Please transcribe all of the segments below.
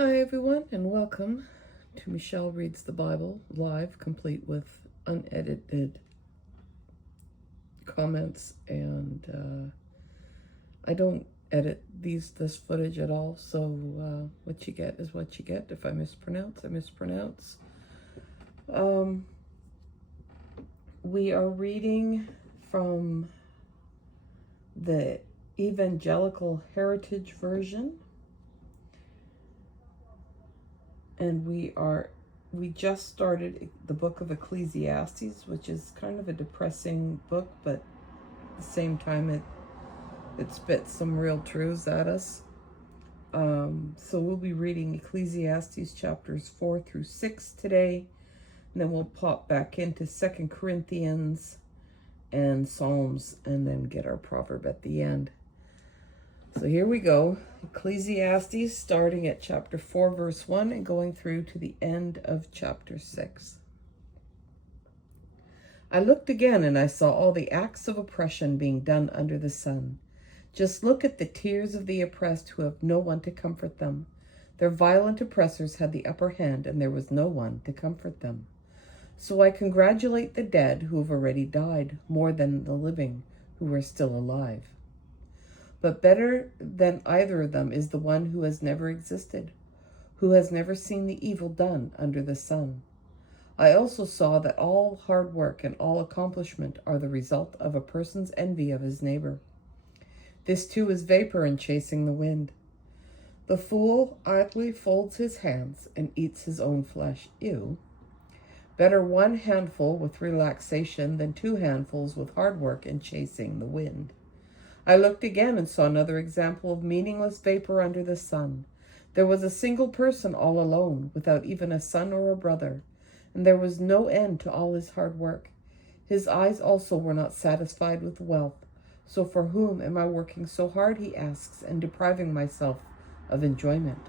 Hi everyone, and welcome to Michelle Reads the Bible live, complete with unedited comments, and I don't edit this footage at all, so what you get is what you get. If I mispronounce, I mispronounce. We are reading from the Evangelical Heritage Version, and we just started the book of Ecclesiastes, which is kind of a depressing book, but at the same time it spits some real truths at us. So we'll be reading Ecclesiastes chapters 4 through 6 today, and then we'll pop back into 2 Corinthians and Psalms, and then get our proverb at the end. So here we go. Ecclesiastes, starting at chapter 4, verse 1, and going through to the end of chapter 6. I looked again, and I saw all the acts of oppression being done under the sun. Just look at the tears of the oppressed who have no one to comfort them. Their violent oppressors had the upper hand, and there was no one to comfort them. So I congratulate the dead who have already died, more than the living who are still alive. But better than either of them is the one who has never existed, who has never seen the evil done under the sun. I also saw that all hard work and all accomplishment are the result of a person's envy of his neighbor. This too is vapor and chasing the wind. The fool idly folds his hands and eats his own flesh. Ew. Better one handful with relaxation than two handfuls with hard work and chasing the wind. I looked again and saw another example of meaningless vapor under the sun. There was a single person all alone, without even a son or a brother, and there was no end to all his hard work. His eyes also were not satisfied with wealth. So for whom am I working so hard, he asks, and depriving myself of enjoyment?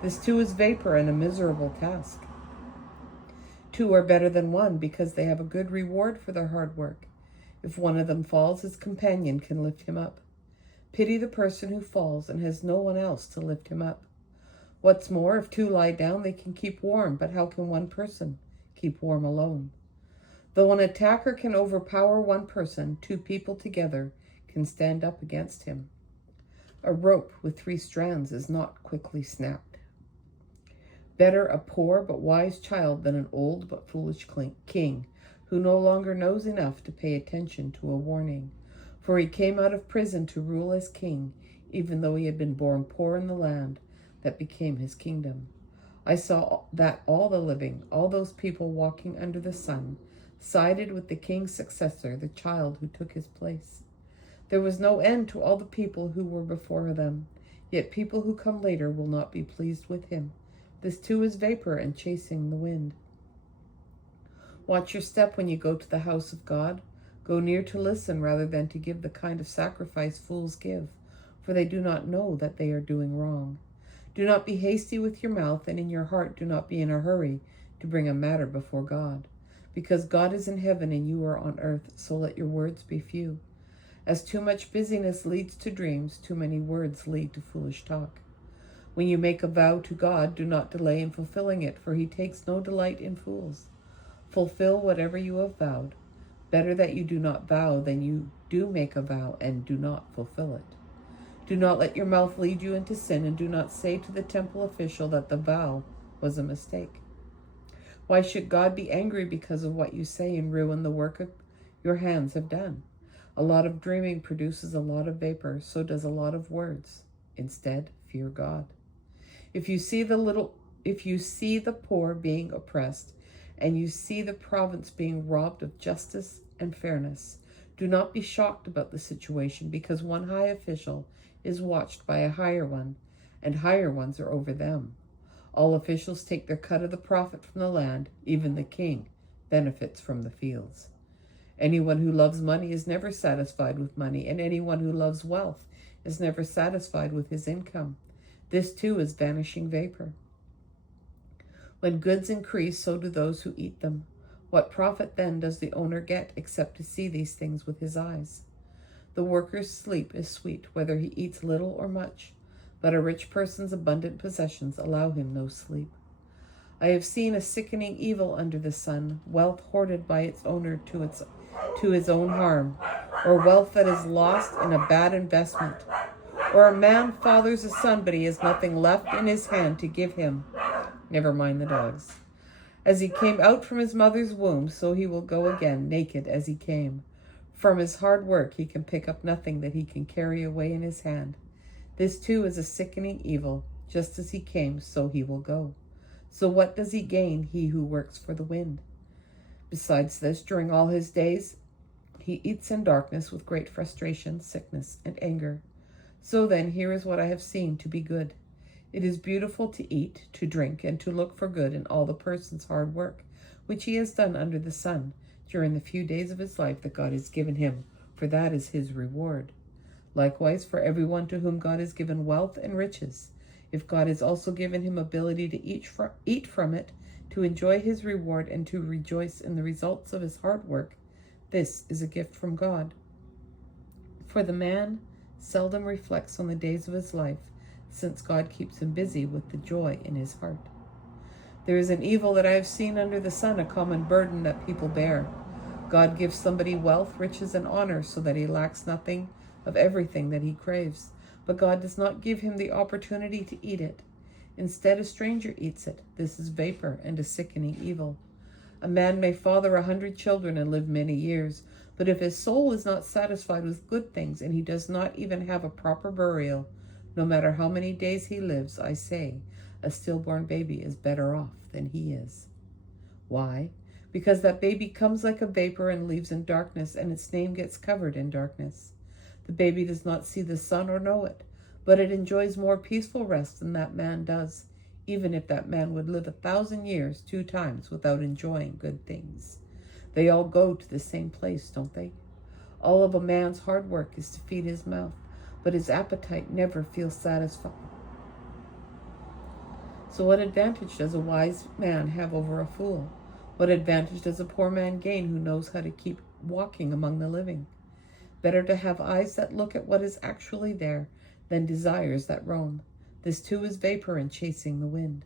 This too is vapor and a miserable task. Two are better than one because they have a good reward for their hard work. If one of them falls, his companion can lift him up. Pity the person who falls and has no one else to lift him up. What's more, if two lie down, they can keep warm, but how can one person keep warm alone? Though an attacker can overpower one person, two people together can stand up against him. A rope with 3 strands is not quickly snapped. Better a poor but wise child than an old but foolish king, who no longer knows enough to pay attention to a warning. For he came out of prison to rule as king, even though he had been born poor in the land that became his kingdom. I saw that all the living, all those people walking under the sun, sided with the king's successor, the child who took his place. There was no end to all the people who were before them, yet people who come later will not be pleased with him. This too is vapor and chasing the wind. Watch your step when you go to the house of God. Go near to listen rather than to give the kind of sacrifice fools give, for they do not know that they are doing wrong. Do not be hasty with your mouth, and in your heart do not be in a hurry to bring a matter before God. Because God is in heaven and you are on earth, so let your words be few. As too much busyness leads to dreams, too many words lead to foolish talk. When you make a vow to God, do not delay in fulfilling it, for he takes no delight in fools. Fulfill whatever you have vowed. Better that you do not vow than you do make a vow and do not fulfill it. Do not let your mouth lead you into sin, and do not say to the temple official that the vow was a mistake. Why should God be angry because of what you say and ruin the work your hands have done? A lot of dreaming produces a lot of vapor, so does a lot of words. Instead, fear God. If you see the poor being oppressed, and you see the province being robbed of justice and fairness, do not be shocked about the situation, because one high official is watched by a higher one, and higher ones are over them. All officials take their cut of the profit from the land. Even the king benefits from the fields. Anyone who loves money is never satisfied with money, and anyone who loves wealth is never satisfied with his income. This too is vanishing vapor. When goods increase, so do those who eat them. What profit then does the owner get except to see these things with his eyes? The worker's sleep is sweet, whether he eats little or much. but a rich person's abundant possessions allow him no sleep. I have seen a sickening evil under the sun, wealth hoarded by its owner to his own harm, or wealth that is lost in a bad investment. Or a man fathers a son, but he has nothing left in his hand to give him. Never mind the dogs. As he came out from his mother's womb, so he will go again, naked as he came. From his hard work he can pick up nothing that he can carry away in his hand. This too is a sickening evil. Just as he came, so he will go. So what does he gain, he who works for the wind? Besides this, during all his days, he eats in darkness with great frustration, sickness, and anger. So then, here is what I have seen to be good. It is beautiful to eat, to drink, and to look for good in all the person's hard work, which he has done under the sun, during the few days of his life that God has given him, for that is his reward. Likewise, for everyone to whom God has given wealth and riches, if God has also given him ability to eat from it, to enjoy his reward, and to rejoice in the results of his hard work, this is a gift from God. For the man seldom reflects on the days of his life, since God keeps him busy with the joy in his heart. There is an evil that I have seen under the sun, a common burden that people bear. God gives somebody wealth, riches, and honor so that he lacks nothing of everything that he craves. But God does not give him the opportunity to eat it. Instead, a stranger eats it. This is vapor and a sickening evil. A man may father 100 children and live many years, but if his soul is not satisfied with good things and he does not even have a proper burial, no matter how many days he lives, I say, a stillborn baby is better off than he is. Why? Because that baby comes like a vapor and leaves in darkness, and its name gets covered in darkness. The baby does not see the sun or know it, but it enjoys more peaceful rest than that man does, even if that man would live 1,000 years 2 times without enjoying good things. They all go to the same place, don't they? All of a man's hard work is to feed his mouth, but his appetite never feels satisfied. So what advantage does a wise man have over a fool? What advantage does a poor man gain who knows how to keep walking among the living? Better to have eyes that look at what is actually there than desires that roam. This too is vapor and chasing the wind.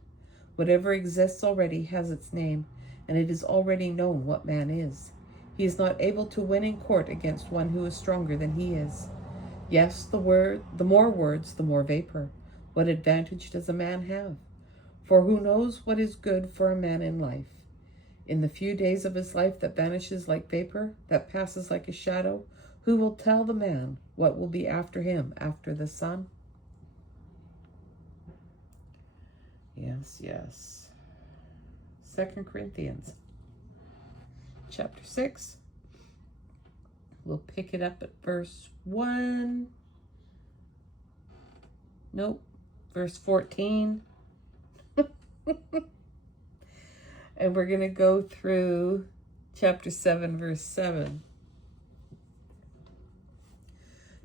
Whatever exists already has its name, and it is already known what man is. He is not able to win in court against one who is stronger than he is. Yes, the more words, the more vapor. What advantage does a man have? For who knows what is good for a man in life? In the few days of his life that vanishes like vapor, that passes like a shadow, who will tell the man what will be after him after the sun? Yes. 2 Corinthians chapter 6. We'll pick it up at verse 1. Nope. Verse 14. And we're going to go through chapter 7, verse 7.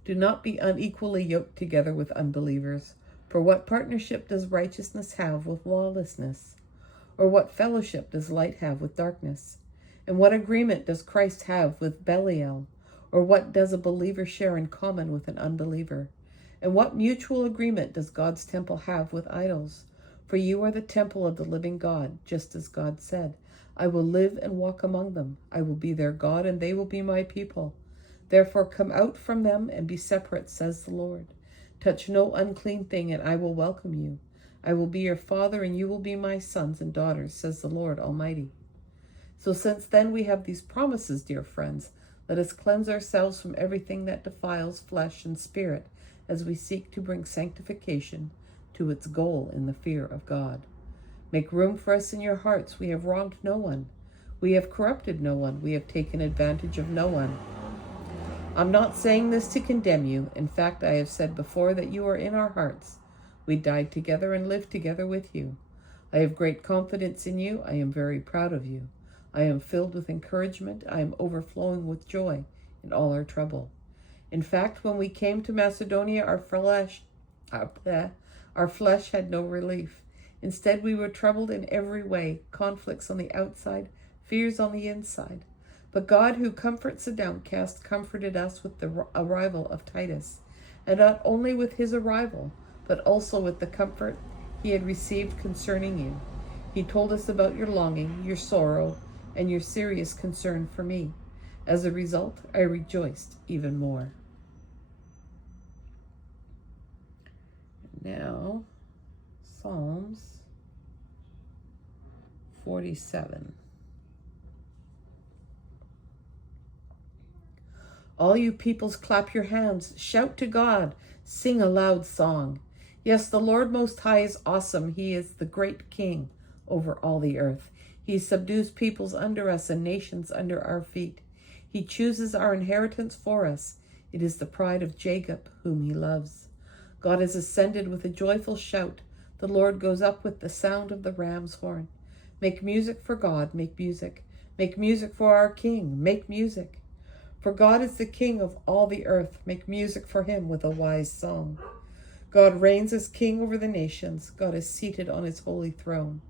Do not be unequally yoked together with unbelievers. For what partnership does righteousness have with lawlessness? Or what fellowship does light have with darkness? And what agreement does Christ have with Belial? Or what does a believer share in common with an unbeliever? And what mutual agreement does God's temple have with idols? For you are the temple of the living God, just as God said, I will live and walk among them. I will be their God, and they will be my people. Therefore come out from them and be separate, says the Lord. Touch no unclean thing, and I will welcome you. I will be your father, and you will be my sons and daughters, says the Lord Almighty. So since then we have these promises, dear friends, let us cleanse ourselves from everything that defiles flesh and spirit, as we seek to bring sanctification to its goal in the fear of God. Make room for us in your hearts. We have wronged no one. We have corrupted no one. We have taken advantage of no one. I'm not saying this to condemn you. In fact, I have said before that you are in our hearts. We died together and lived together with you. I have great confidence in you. I am very proud of you. I am filled with encouragement. I am overflowing with joy in all our trouble. In fact, when we came to Macedonia, our flesh had no relief. Instead, we were troubled in every way, conflicts on the outside, fears on the inside. But God, who comforts the downcast, comforted us with the arrival of Titus, and not only with his arrival, but also with the comfort he had received concerning you. He told us about your longing, your sorrow, and your serious concern for me. As a result, I rejoiced even more. Now, Psalms 47. All you peoples, clap your hands, shout to God, sing a loud song. Yes, the Lord Most High is awesome. He is the great King over all the earth. He subdues peoples under us and nations under our feet. He chooses our inheritance for us. It is the pride of Jacob, whom he loves. God has ascended with a joyful shout. The Lord goes up with the sound of the ram's horn. Make music for God, make music. Make music for our King, make music. For God is the King of all the earth. Make music for him with a wise song. God reigns as King over the nations. God is seated on his holy throne.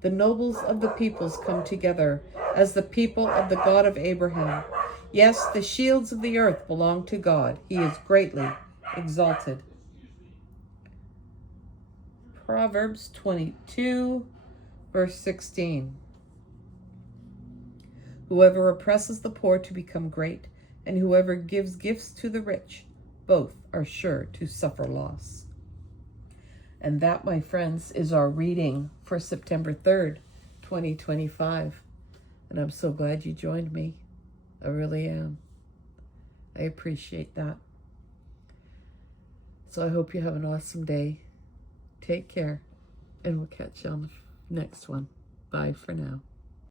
The nobles of the peoples come together as the people of the God of Abraham. Yes, the shields of the earth belong to God. He is greatly exalted. Proverbs 22, verse 16. Whoever oppresses the poor to become great, and whoever gives gifts to the rich, both are sure to suffer loss. And that, my friends, is our reading for September 3rd, 2025. And I'm so glad you joined me. I really am. I appreciate that. So I hope you have an awesome day. Take care, and we'll catch you on the next one. Bye for now.